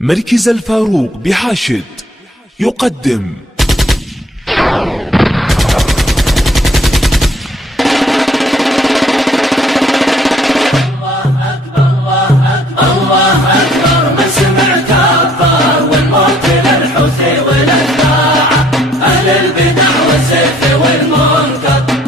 مركز الفاروق بحاشد يقدم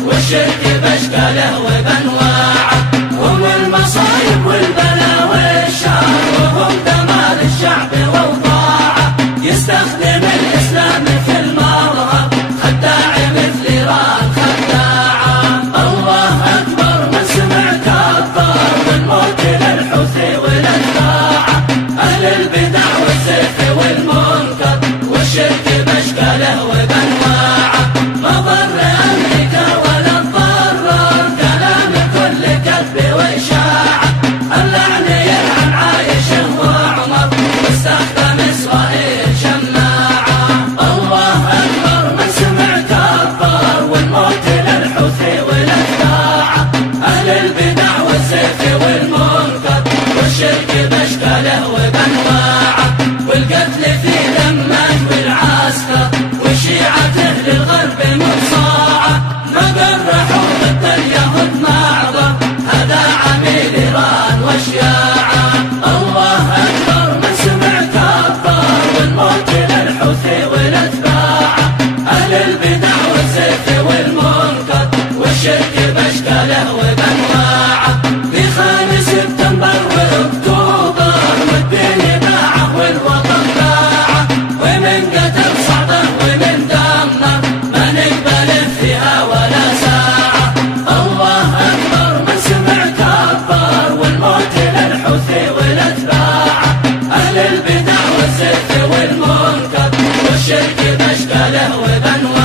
والشرك باشكاله وبانواعه، هم المصايب والبلاوي الشر، وهم دمار الشعب واوضاعه. يستخدم الاسلام في المظهر خداع مثل ايران خداعه. الله اكبر من سمع كبر، والموت للحوثي والاتباعه. اهل البدع والزيف والمنكر، والشرك باشكاله وبانواعه. ما ضر امريكا ولا تضرر كلام كل كذب واشاعه. اللعن يلعن عايش وعمر، واستخدم اسرائيل شماعه. الله اكبر من سمع كبر، والموت للحوثي والاتباعه. اهل البدع والزيف والمنكر، والشرك باشكاله وبانواعه. والقتل في دمه والعسكر، وشيعته للغرب مصاعه. مقرحوا ضد اليهود معظم، هذا عميل ايران وشياعه. الله اكبر من سمع كبر، والموت للحوثي والاتباعه. اهل البدع والزيف والمنكر، والشرك باشكاله وبانواعه. في 5 سبتمبر واكتوبر، والدين باعه والوطن باعه. ومن قتل صعبه ومن دمر، ما نقبل فيها ولا ساعه. الله اكبر من سمع كبر، والموت للحوثي والاتباعه. اهل البدع والزيف والمنكر، والشرك باشكاله وبانواعه.